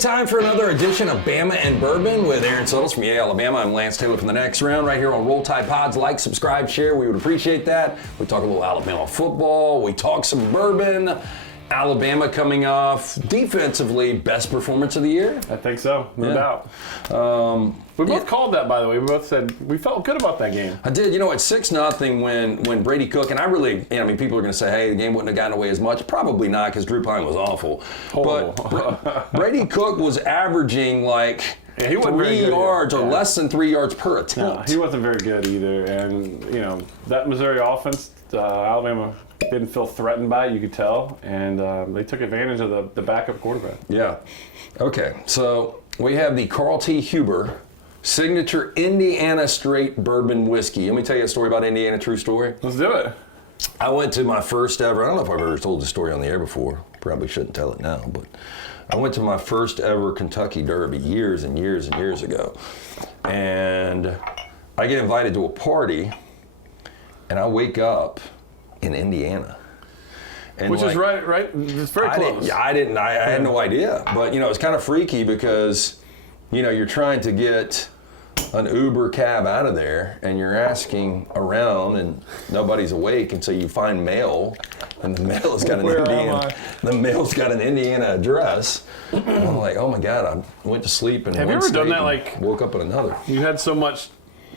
time for another edition of Bama and Bourbon with Aaron Suttles from Yale, Alabama. I'm Lance Taylor from the next round right here on Roll Tide Pods. Like, subscribe, share. We would appreciate that. We talk a little Alabama football. We talk some bourbon. Alabama coming off defensively best performance of the year. I think so, no doubt. We both called that, by the way. We both said we felt good about that game. I did. You know, it's 6-0 when Brady Cook, and I really, I mean, people are going to say, hey, the game wouldn't have gotten away as much. Probably not, because Drew Pine was awful. Horrible. But Brady Cook was averaging like 3 yards or less than 3 yards per attempt. No, he wasn't very good either. And, you know, that Missouri offense, Alabama didn't feel threatened by it, you could tell. And they took advantage of the backup quarterback. Yeah. Okay, so we have the Carl T. Huber signature Indiana Straight Bourbon Whiskey. Let me tell you a story about Indiana, true story. Let's do it. I went to my first ever, I don't know if I've ever told the story on the air before. Probably shouldn't tell it now, but I went to my first ever Kentucky Derby years and years and years ago. And I get invited to a party, and I wake up in Indiana. And which is right? It's very close. I had no idea. But, you know, it's kind of freaky because, you know, you're trying to get an Uber cab out of there, and you're asking around, and nobody's awake, and so you find mail, and the mail has got an Indiana address. And I'm like, oh my God, I went to sleep in Have one you ever state done that? and Like, woke up in another. you had so much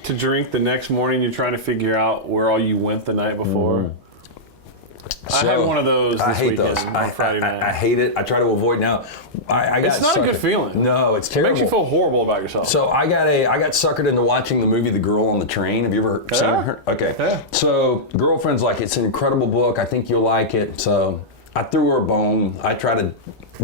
to drink the next morning, you're trying to figure out where all you went the night before. I had one of those this weekend on Friday night. I hate it. I try to avoid now. It's not a good feeling. No, it's terrible. It makes you feel horrible about yourself. So I got suckered into watching the movie The Girl on the Train. Have you ever seen her? Okay. Yeah. So girlfriend's like, it's an incredible book. I think you'll like it. So I threw her a bone. I try to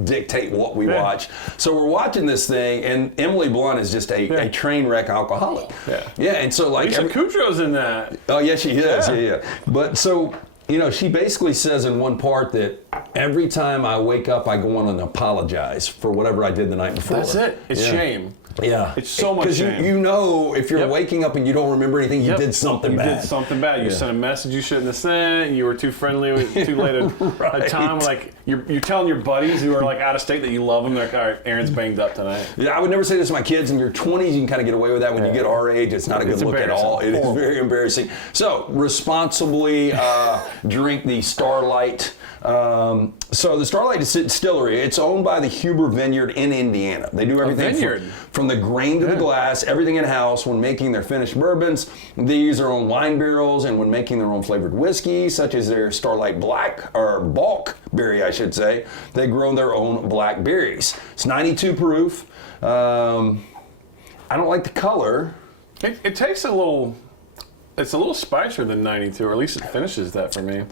dictate what we watch. So we're watching this thing, and Emily Blunt is just a train wreck alcoholic. Yeah, and so like Lisa Kudrow's in that. Oh yeah, she is. Yeah. But so, you know, she basically says in one part that every time I wake up, I go on and apologize for whatever I did the night before. That's it. It's shame. Yeah. It's so much shame. Because you know, if you're waking up and you don't remember anything, you did something bad. You did something bad. You sent a message you shouldn't have sent. You were too friendly, too late a time. Like, you're telling your buddies who are like out of state that you love them. They're like, all right, Aaron's banged up tonight. Yeah, I would never say this to my kids. In your 20s, you can kind of get away with that. When you get our age, it's not a good look at all. It is very embarrassing. So, responsibly drink the Starlight. So the Starlight Distillery, it's owned by the Huber Vineyard in Indiana. They do everything from the grain to the glass, everything in-house when making their finished bourbons. They use their own wine barrels, and when making their own flavored whiskey, such as their Starlight Black, or Bulk Berry, I should say, they grow their own black berries. It's 92 proof. I don't like the color. It tastes a little, it's a little spicier than 92, or at least it finishes that for me.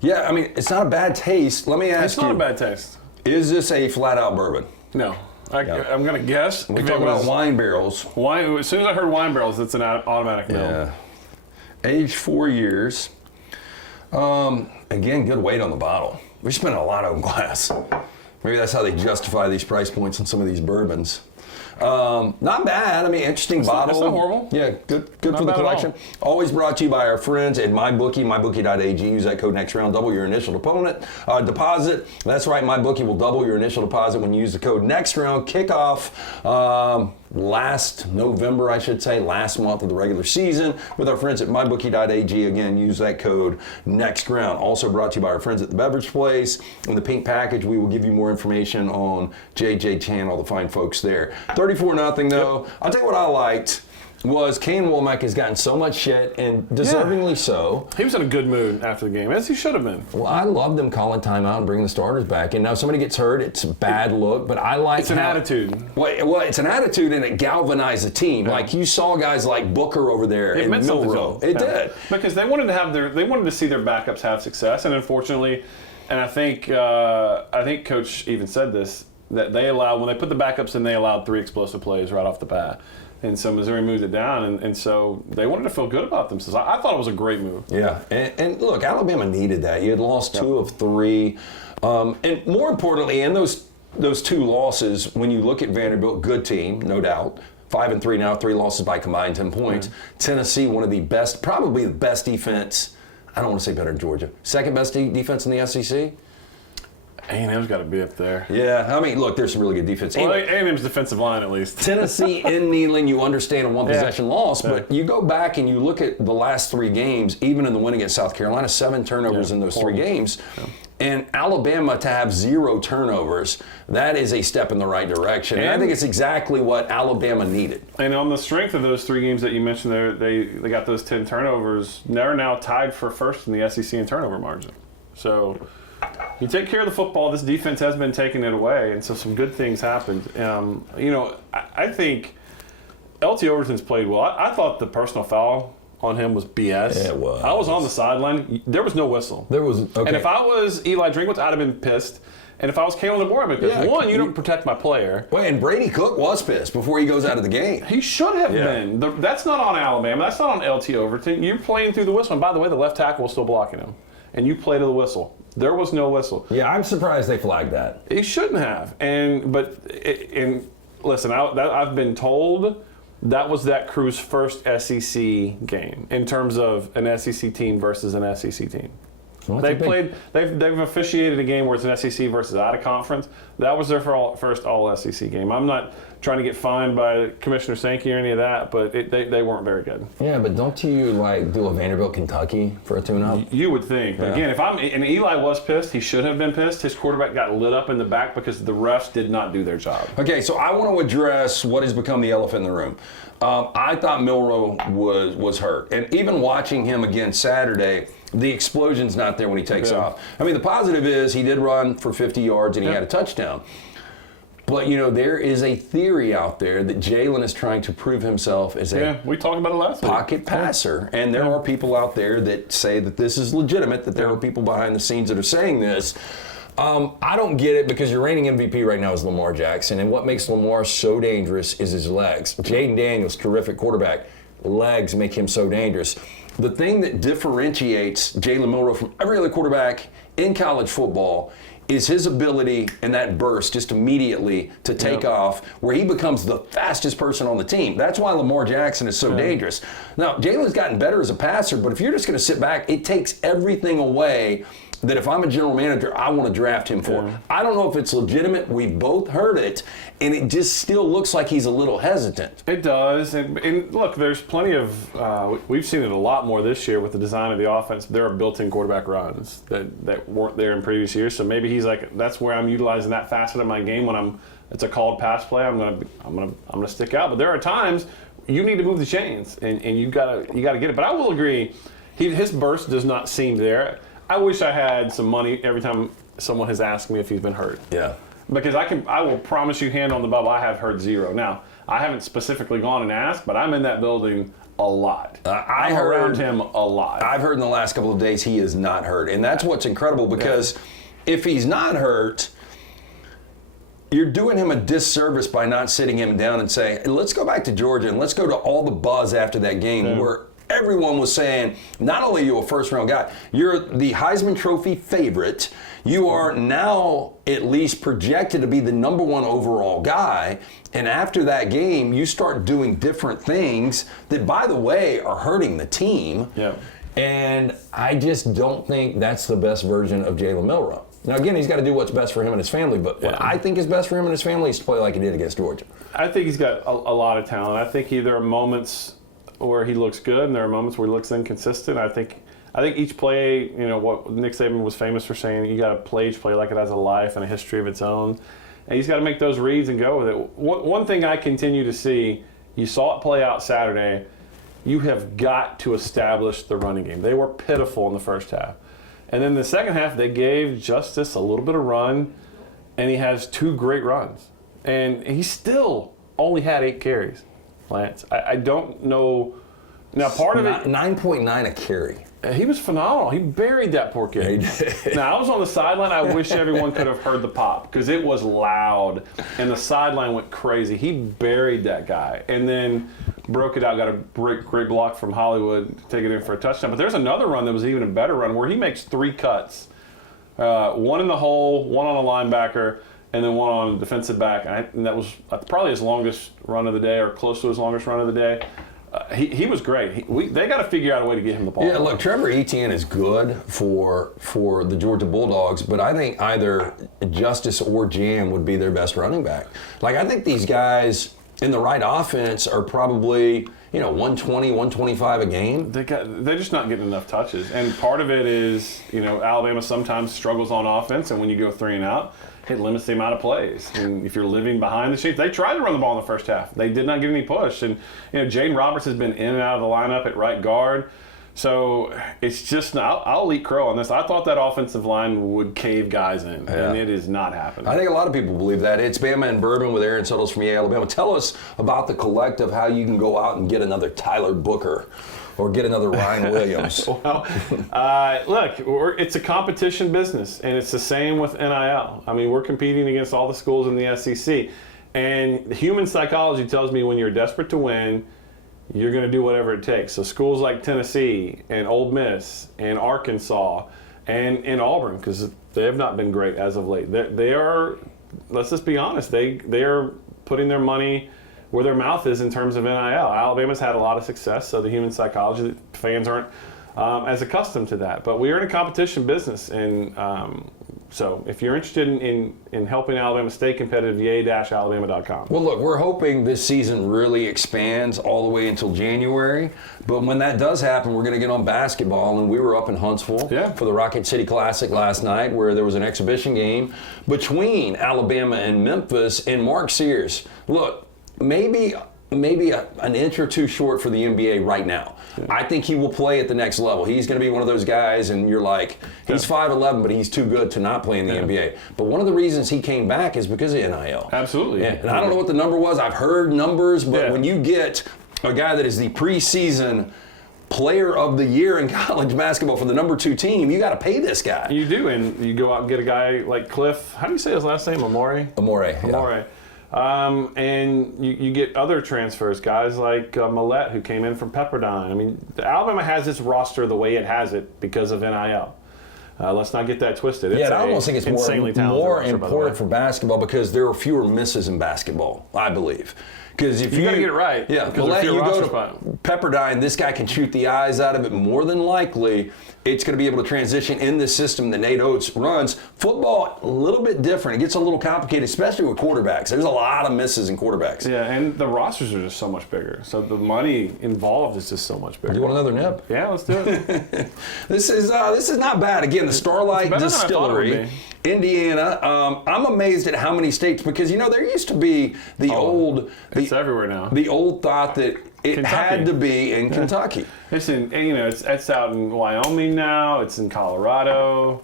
Yeah, I mean, it's not a bad taste. Let me ask you. It's not a bad taste. Is this a flat-out bourbon? No. I'm going to guess. We talk about wine barrels. As soon as I heard wine barrels, it's an automatic no. Yeah. Aged 4 years. Again, good weight on the bottle. We're spending a lot on glass. Maybe that's how they justify these price points on some of these bourbons. Not bad. I mean, interesting bottle. That's not horrible. Yeah, good for the collection. Always brought to you by our friends at MyBookie, mybookie.ag. Use that code next round, double your initial deposit. That's right, MyBookie will double your initial deposit when you use the code next round. Kickoff last November, I should say, last month of the regular season with our friends at mybookie.ag. Again, use that code next round. Also brought to you by our friends at the Beverage Place. In the pink package, we will give you more information on JJ Chan, all the fine folks there. 34-0 though. I'll tell you what I liked was Kane Womack has gotten so much shit, and deservingly so. He was in a good mood after the game, as he should have been. Well, I love them calling timeout and bringing the starters back. And now somebody gets hurt, it's a bad look, but I like It's an attitude. Well, it's an attitude, and it galvanized the team. Yeah. Like, you saw guys like Booker over there in Milrow. It did. Because they wanted to see their backups have success, and unfortunately, and I think Coach even said this, that they allowed, when they put the backups in, they allowed 3 explosive plays right off the bat. And so Missouri moved it down, and so they wanted to feel good about themselves. I thought it was a great move. Yeah, and look, Alabama needed that. You had lost 2 of 3. And more importantly, in those 2 losses, when you look at Vanderbilt, good team, no doubt. 5-3 now, 3 losses by combined 10 points. Tennessee, one of the best, probably the best defense. I don't want to say better than Georgia. Second best defense in the SEC? A&M's got to be up there. Yeah, I mean, look, there's some really good defense. Well, A&M's defensive line, at least. Tennessee in Neyland, you understand a one-possession loss, but you go back and you look at the last 3 games, even in the win against South Carolina, 7 turnovers in those 3 games. Yeah. And Alabama to have 0 turnovers, that is a step in the right direction. And I think it's exactly what Alabama needed. And on the strength of those 3 games that you mentioned there, they got those 10 turnovers. They're now tied for first in the SEC in turnover margin. So you take care of the football. This defense has been taking it away, and so some good things happened. I think LT Overton's played well. I thought the personal foul on him was BS. It was. I was on the sideline. There was no whistle. There was, okay. And if I was Eli Drinkwitz, I'd have been pissed. And if I was Kalen DeBoer, I'd be pissed. One, you don't protect my player. Well, and Brady Cook was pissed before he goes out of the game. He should have been. That's not on Alabama. That's not on LT Overton. You're playing through the whistle. And by the way, the left tackle was still blocking him. And you play to the whistle. There was no whistle. Yeah, I'm surprised they flagged that. He shouldn't have. And listen, I've been told that was that crew's first SEC game in terms of an SEC team versus an SEC team. Well, they've officiated a game where it's an SEC versus out of conference. That was their first all SEC game. I'm not trying to get fined by Commissioner Sankey or any of that, but they weren't very good. Yeah, but don't you do a Vanderbilt, Kentucky for a tune-up? You would think. But again, and Eli was pissed. He should have been pissed. His quarterback got lit up in the back because the refs did not do their job. Okay, so I want to address what has become the elephant in the room. I thought Milroe was hurt. And even watching him again Saturday, the explosion's not there when he takes off. I mean, the positive is he did run for 50 yards and he had a touchdown. But, there is a theory out there that Jalen is trying to prove himself as a we talked about it last pocket passer. And there are people out there that say that this is legitimate, that there are people behind the scenes that are saying this. I don't get it because your reigning MVP right now is Lamar Jackson. And what makes Lamar so dangerous is his legs. Jaden Daniels, terrific quarterback. Legs make him so dangerous. The thing that differentiates Jalen Milroe from every other quarterback in college football is his ability in that burst just immediately to take off where he becomes the fastest person on the team. That's why Lamar Jackson is so dangerous. Now, Jalen's gotten better as a passer, but if you're just going to sit back, it takes everything away that if I'm a general manager, I want to draft him for. I don't know if it's legitimate. We've both heard it, and it just still looks like he's a little hesitant. It does. And look, there's plenty of, we've seen it a lot more this year with the design of the offense. There are built-in quarterback runs that weren't there in previous years. So maybe he's like, that's where I'm utilizing that facet of my game when it's a called pass play. I'm gonna stick out. But there are times you need to move the chains, and you gotta get it. But I will agree, his burst does not seem there. I wish I had some money every time someone has asked me if he's been hurt. Yeah. Because I will promise you, hand on the Bible, I have heard 0. Now, I haven't specifically gone and asked, but I'm in that building a lot. I'm around him a lot. I've heard in the last couple of days he is not hurt. And that's what's incredible because if he's not hurt, you're doing him a disservice by not sitting him down and saying, hey, let's go back to Georgia and let's go to all the buzz after that game where everyone was saying, not only are you a first-round guy, you're the Heisman Trophy favorite. You are now at least projected to be the number 1 overall guy. And after that game, you start doing different things that, by the way, are hurting the team. Yeah. And I just don't think that's the best version of Jalen Milroe. Now, again, he's got to do what's best for him and his family, but what I think is best for him and his family is to play like he did against Georgia. I think he's got a lot of talent. I think there are moments where he looks good, and there are moments where he looks inconsistent. I think each play, what Nick Saban was famous for saying, you got to play each play like it has a life and a history of its own. And he's got to make those reads and go with it. One thing I continue to see, you saw it play out Saturday, you have got to establish the running game. They were pitiful in the first half. And then the second half, they gave Justice a little bit of run, and he has 2 great runs. And he still only had 8 carries. Lance, I don't know. Now, part of it 9.9 a carry. He was phenomenal. He buried that poor kid. Now, I was on the sideline. I wish everyone could have heard the pop because it was loud, and the sideline went crazy. He buried that guy, and then broke it out. Got a great block from Hollywood, take it in for a touchdown. But there's another run that was even a better run where he makes 3 cuts, 1 in the hole, 1 on a linebacker, and then 1 on defensive back. And that was probably his longest run of the day or close to his longest run of the day. he was great. They got to figure out a way to get him the ball. Yeah, look, Trevor Etienne is good for the Georgia Bulldogs, but I think either Justice or Jam would be their best running back. Like, I think these guys in the right offense are probably, 120, 125 a game. They're just not getting enough touches. And part of it is, Alabama sometimes struggles on offense, and when you go 3 and out, it limits the amount of plays. And if you're living behind the scenes, they tried to run the ball in the first half. They did not get any push. And, Jaden Roberts has been in and out of the lineup at right guard. So it's just, I'll eat crow on this. I thought that offensive line would cave guys in, and it is not happening. I think a lot of people believe that. It's Bama and Bourbon with Aaron Suttles from Alabama. Tell us about the collective, how you can go out and get another Tyler Booker or get another Ryan Williams. Well, look, it's a competition business, and it's the same with NIL. I mean, we're competing against all the schools in the SEC, and human psychology tells me when you're desperate to win, you're going to do whatever it takes. So schools like Tennessee and Ole Miss and Arkansas and Auburn, because they have not been great as of late. They are, let's just be honest, they are putting their money where their mouth is in terms of NIL. Alabama's had a lot of success, so the human psychology, fans aren't as accustomed to that. But we are in a competition business, and so if you're interested in helping Alabama stay competitive, yay-alabama.com. Well, look, we're hoping this season really expands all the way until January. But when that does happen, we're going to get on basketball. And we were up in Huntsville for the Rocket City Classic last night, where there was an exhibition game between Alabama and Memphis. And Mark Sears, look, maybe an inch or two short for the NBA right now. Yeah. I think he will play at the next level. He's going to be one of those guys, and you're like, he's 5'11", but he's too good to not play in the NBA. But one of the reasons he came back is because of NIL. Absolutely. Yeah. And I don't know what the number was. I've heard numbers, but when you get a guy that is the preseason player of the year in college basketball for the number 2 team, you got to pay this guy. You do, and you go out and get a guy like Cliff. How do you say his last name? Amore. Yeah. And you get other transfers, guys like Millette, who came in from Pepperdine. I mean, Alabama has its roster the way it has it because of NIL. Let's not get that twisted. I almost think it's more important for basketball because there are fewer misses in basketball, I believe. Because if you got to get it right. Yeah, Millette, you go to Pepperdine, this guy can shoot the eyes out of it. More than likely, it's going to be able to transition in the system that Nate Oates runs. Football, a little bit different. It gets a little complicated, especially with quarterbacks. There's a lot of misses in quarterbacks. Yeah, and the rosters are just so much bigger. So the money involved is just so much bigger. Do you want another nip? Yeah, let's do it. This is not bad. Again, the Starlight Distillery, Indiana. I'm amazed at how many states, because there used to be it's everywhere now. The old thought that it Kentucky. had to be in Kentucky. It's it's out in Wyoming now. It's in Colorado.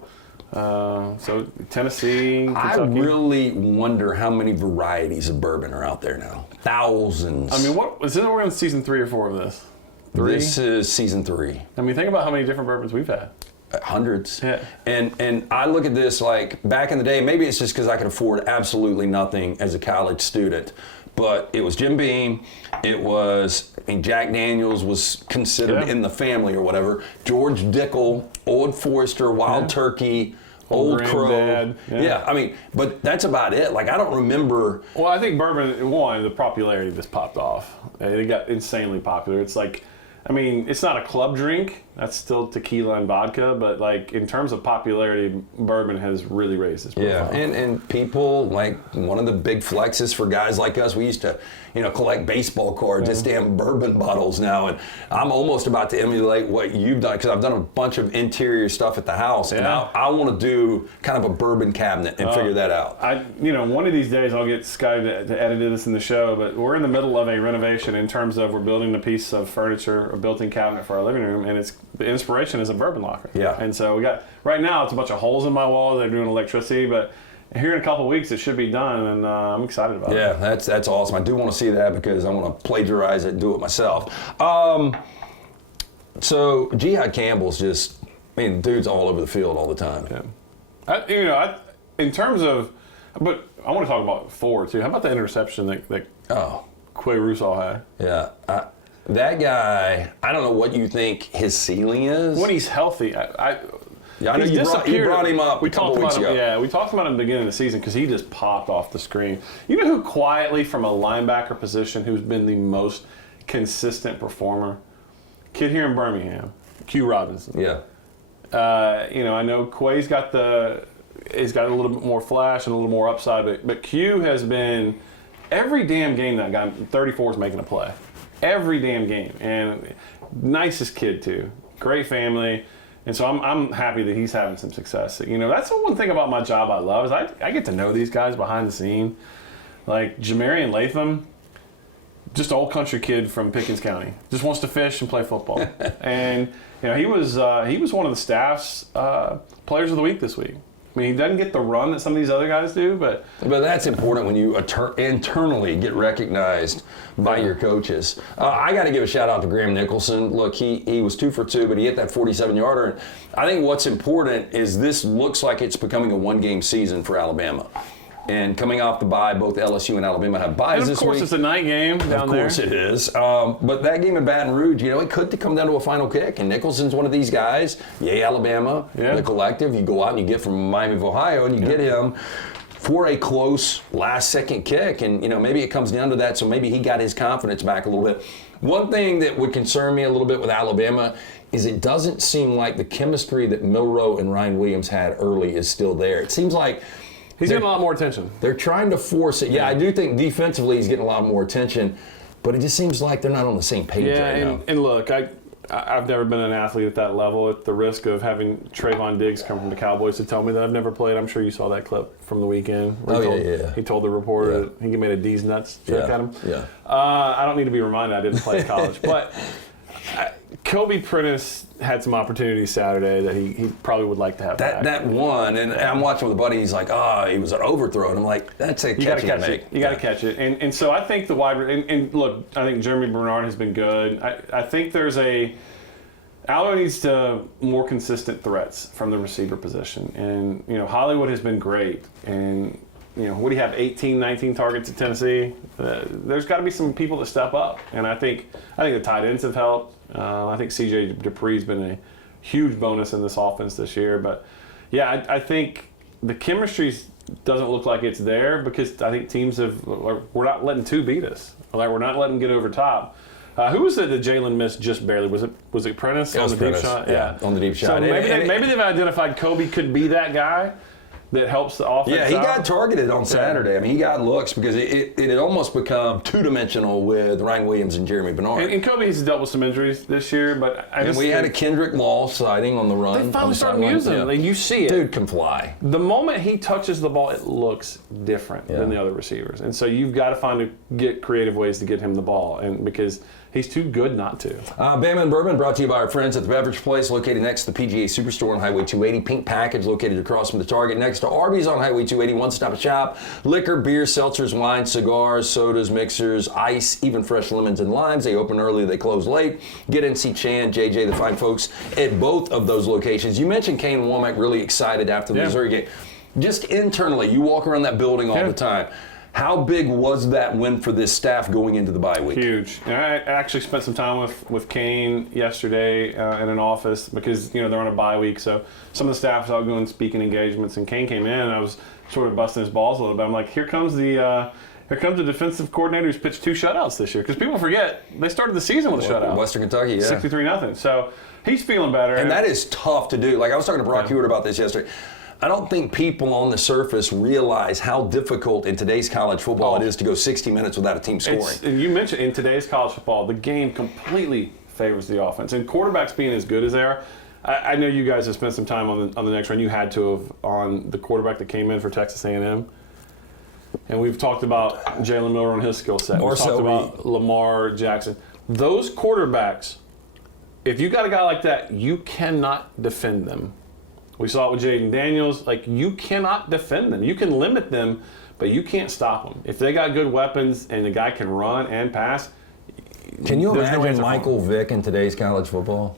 So Tennessee, Kentucky. I really wonder how many varieties of bourbon are out there now. Thousands. I mean, we're in season 3 or 4 of this? 3? This is season 3. I mean, think about how many different bourbons we've had. Hundreds. Yeah. And I look at this like back in the day, maybe it's just because I could afford absolutely nothing as a college student, but it was Jim Beam, Jack Daniels was considered in the family or whatever, George Dickel, Old Forester, Wild Turkey, Old Crow. Yeah, I mean, but that's about it. Like, I don't remember. Well, I think bourbon, the popularity just popped off. It got insanely popular. It's like, I mean, it's not a club drink. That's still tequila and vodka. But, like, in terms of popularity, bourbon has really raised its profile. Yeah, and people, like, one of the big flexes for guys like us, we used to, collect baseball cards. It's damn bourbon bottles now. And I'm almost about to emulate what you've done, because I've done a bunch of interior stuff at the house. And I want to do kind of a bourbon cabinet and figure that out. One of these days I'll get Sky to edit this in the show, but we're in the middle of a renovation in terms of we're building a piece of furniture, a built-in cabinet for our living room, and the inspiration is a bourbon locker. Yeah. And so right now it's a bunch of holes in my wall. They're doing electricity, but here in a couple of weeks it should be done, and I'm excited about it. Yeah, that's awesome. I do want to see that because I want to plagiarize it and do it myself. So Jihad Campbell's dude's all over the field all the time. Yeah. In terms of, but I want to talk about Ford too. How about the interception that Quay Russaw had? Yeah. That guy, I don't know what you think his ceiling is. When he's healthy, I know you brought him up a couple weeks ago. Yeah, we talked about him at the beginning of the season because he just popped off the screen. You know who quietly, from a linebacker position, who's been the most consistent performer. Kid here in Birmingham, Q Robinson. Yeah. I know Quay's got a little bit more flash and a little more upside, but Q has been every damn game that guy 34 is making a play. Every damn game. And nicest kid too. Great family. And so I'm happy that he's having some success. That's the one thing about my job I love is I get to know these guys behind the scene. Like Jamarian Latham, just an old country kid from Pickens County. Just wants to fish and play football. And he was one of the staff's players of the week this week. I mean, he doesn't get the run that some of these other guys do, but that's important when you internally get recognized by your coaches. I got to give a shout out to Graham Nicholson. Look, he was 2 for 2, but he hit that 47-yarder. And I think what's important is this looks like it's becoming a one-game season for Alabama. And coming off the bye, both LSU and Alabama have byes this week. Of course, it's a night game down there. Of course it is. But that game in Baton Rouge, it could come down to a final kick. And Nicholson's one of these guys. Yay, Alabama, the collective. You go out and you get from Miami of Ohio, and you get him for a close last-second kick. And, maybe it comes down to that, so maybe he got his confidence back a little bit. One thing that would concern me a little bit with Alabama is it doesn't seem like the chemistry that Milroe and Ryan Williams had early is still there. It seems like he's getting a lot more attention. They're trying to force it. Yeah, I do think defensively he's getting a lot more attention, but it just seems like they're not on the same page right now. And look, I've never been an athlete at that level. At the risk of having Trayvon Diggs come from the Cowboys to tell me that I've never played, I'm sure you saw that clip from the weekend. He told the reporter that he made a D's nuts joke at him. Yeah. I don't need to be reminded I didn't play college, but Kobe Prentice had some opportunities Saturday that he probably would like to have back. That one, and I'm watching with a buddy, he's like, he was an overthrow. And I'm like, that's a catch and make. You got to catch it. And so I think and look, I think Jeremy Bernard has been good. I think Alabama needs to more consistent threats from the receiver position. And, Hollywood has been great. And, what do you have, 18, 19 targets at Tennessee? There's got to be some people that step up. And I think the tight ends have helped. I think C.J. Dupree's been a huge bonus in this offense this year. But, yeah, I think the chemistry doesn't look like it's there because I think teams we're not letting two beat us. Like, we're not letting them get over top. Who was it that Jalen missed just barely? Was it Prentice on the deep shot? Yeah, on the deep shot. So maybe they've identified Kobe could be that guy that helps the offense. Yeah, he got targeted on Saturday. I mean, he got looks because it had almost become two-dimensional with Ryan Williams and Jeremy Bernard. And Kobe has dealt with some injuries this year, but we had a Kendrick Law sighting on the run. They finally started using him. Like, you see it. Dude can fly. The moment he touches the ball, it looks different than the other receivers. And so you've got to get creative ways to get him the ball, and because he's too good not to. Bama and Bourbon brought to you by our friends at the Beverage Place, located next to the PGA Superstore on Highway 280. Pink Package, located across from the Target, next to Arby's on Highway 280. One-stop shop. Liquor, beer, seltzers, wine, cigars, sodas, mixers, ice, even fresh lemons and limes. They open early, they close late. Get in, see Chan, JJ, the fine folks at both of those locations. You mentioned Kane Womack really excited after the Missouri game. Just internally, you walk around that building all the time. How big was that win for this staff going into the bye week? Huge. I actually spent some time with Kane yesterday in an office because they're on a bye week, so some of the staff was out doing speaking engagements, and Kane came in and I was sort of busting his balls a little bit. I'm like, here comes the defensive coordinator who's pitched 2 shutouts this year, because people forget they started the season with a shutout. Western Kentucky, 63-0. So he's feeling better. And that is tough to do. Like I was talking to Brock Hewitt about this yesterday. I don't think people on the surface realize how difficult in today's college football it is to go 60 minutes without a team scoring. And you mentioned in today's college football, the game completely favors the offense. And quarterbacks being as good as they are, I know you guys have spent some time on the next run. You had to have on the quarterback that came in for Texas A&M. And we've talked about Jalen Miller and his skill set. We've talked about Lamar Jackson. Those quarterbacks, if you got a guy like that, you cannot defend them. We saw it with Jaden Daniels. Like, you cannot defend them. You can limit them, but you can't stop them. If they got good weapons and the guy can run and pass, can you imagine Michael Vick in today's college football?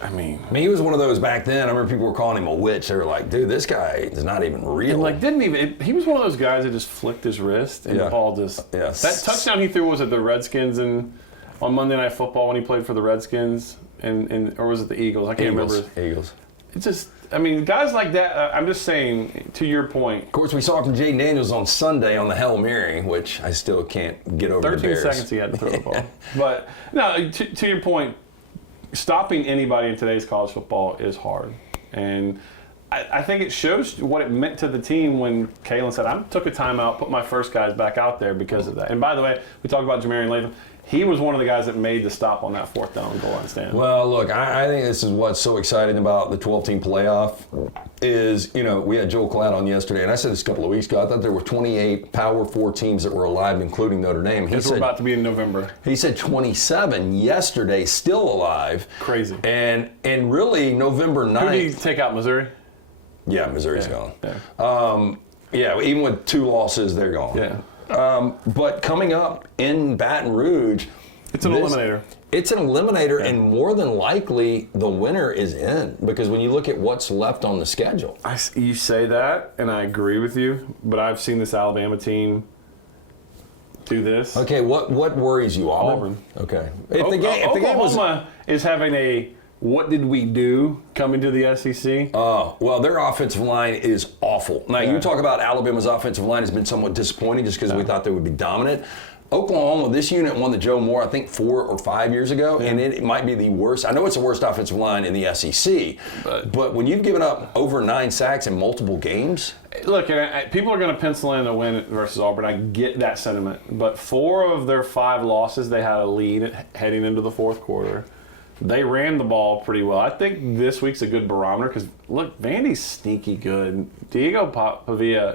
I mean, he was one of those back then. I remember people were calling him a witch. They were like, dude, this guy is not even real. And he was one of those guys that just flicked his wrist and the ball just. Yes. That touchdown he threw was at the Redskins on Monday Night Football when he played for the Redskins, or was it the Eagles? I can't remember. Eagles. It's just, I mean, guys like that, I'm just saying, to your point. Of course, we saw from Jaden Daniels on Sunday on the Hail Mary, which I still can't get over. 13 seconds he had to throw the ball. But, no, to your point, stopping anybody in today's college football is hard. And I think it shows what it meant to the team when Kalen said, I took a timeout, put my first guys back out there because of that. And by the way, we talked about Jamarian Latham. He was one of the guys that made the stop on that 4th down goal line stand. Well, look, I think this is what's so exciting about the 12-team playoff is, we had Joel Klatt on yesterday, and I said this a couple of weeks ago, I thought there were 28 Power 4 teams that were alive, including Notre Dame. Because we're about to be in November. He said 27 yesterday, still alive. Crazy. And really, November 9th. Who did he take out, Missouri? Yeah, Missouri's gone. Yeah. Even with 2 losses, they're gone. Yeah. But coming up in Baton Rouge, it's an eliminator. It's an eliminator, and more than likely the winner is in, because when you look at what's left on the schedule. You say that, and I agree with you, but I've seen this Alabama team do this. Okay, what worries you, Auburn? Okay. If the game Oklahoma is having a what did we do coming to the SEC? Well, their offensive line is awful. Now, you talk about Alabama's offensive line has been somewhat disappointing just because we thought they would be dominant. Oklahoma, this unit won the Joe Moore, I think 4 or 5 years ago, and it might be the worst. I know it's the worst offensive line in the SEC, but when you've given up over 9 sacks in multiple games. Look, people are going to pencil in a win versus Auburn. I get that sentiment. But 4 of their 5 losses, they had a lead heading into the 4th quarter. They ran the ball pretty well. I think this week's a good barometer because, look, Vandy's sneaky good. Diego Pavia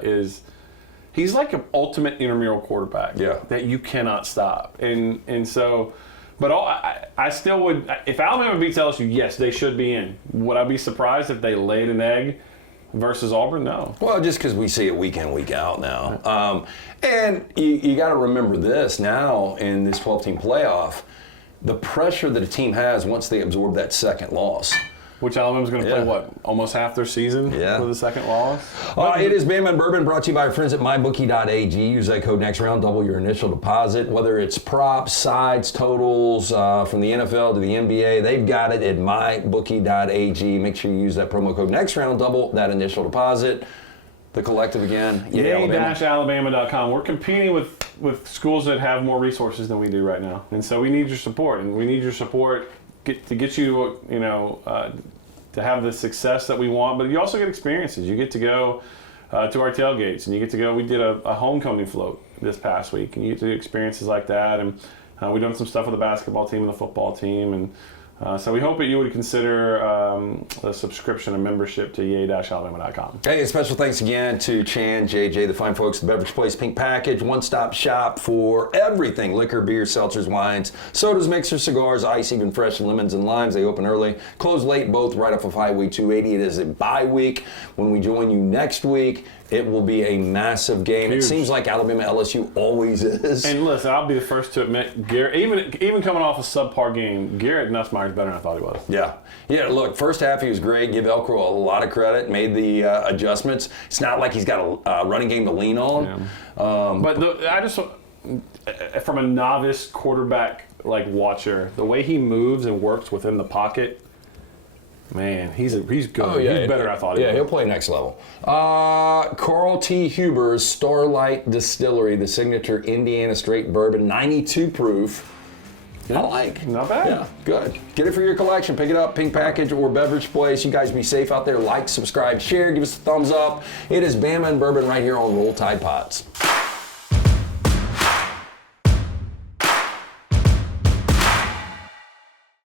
he's like an ultimate intramural quarterback that you cannot stop. And so, but I still would, if Alabama beats LSU, yes, they should be in. Would I be surprised if they laid an egg versus Auburn? No. Well, just because we see it week in, week out now. And you got to remember this now in this 12-team playoff, the pressure that a team has once they absorb that second loss. Which Alabama's going to play, almost half their season for the second loss? It is Bama and Bourbon, brought to you by our friends at mybookie.ag. Use that code next round, double your initial deposit. Whether it's props, sides, totals, from the NFL to the NBA, they've got it at mybookie.ag. Make sure you use that promo code next round, double that initial deposit. The collective again, Yay-Alabama.com. We're competing with schools that have more resources than we do right now. And so we need your support. And we need your support to get you, to have the success that we want. But you also get experiences. You get to go to our tailgates. And you get to go, we did a homecoming float this past week. And you get to do experiences like that. And we've done some stuff with the basketball team and the football team. And so we hope that you would consider a subscription and membership to yay-alabama.com. Hey, a special thanks again to Chan, JJ, the fine folks at the Beverage Place Pink Package, one-stop shop for everything: liquor, beer, seltzers, wines, sodas, mixers, cigars, ice, even fresh lemons and limes. They open early, close late, both right off of Highway 280. It is a bye week. When we join you next week, it will be a massive game. Huge. It seems like Alabama LSU always is. And listen, I'll be the first to admit, Garrett, even coming off a subpar game, Garrett Nussmeier's better than I thought he was. Yeah. Look, first half he was great. Give Elko a lot of credit. Made the adjustments. It's not like he's got a running game to lean on. Yeah. I just, from a novice quarterback watcher, the way he moves and works within the pocket. Man, he's good. He's better than I thought he was. Yeah, he'll play next level. Carl T. Huber's Starlight Distillery, the signature Indiana Straight Bourbon, 92 proof. I like. Not bad. Yeah, good. Get it for your collection. Pick it up, Pink Package or Beverage Place. You guys be safe out there. Like, subscribe, share, give us a thumbs up. It is Bama and Bourbon right here on Roll Tide Pods.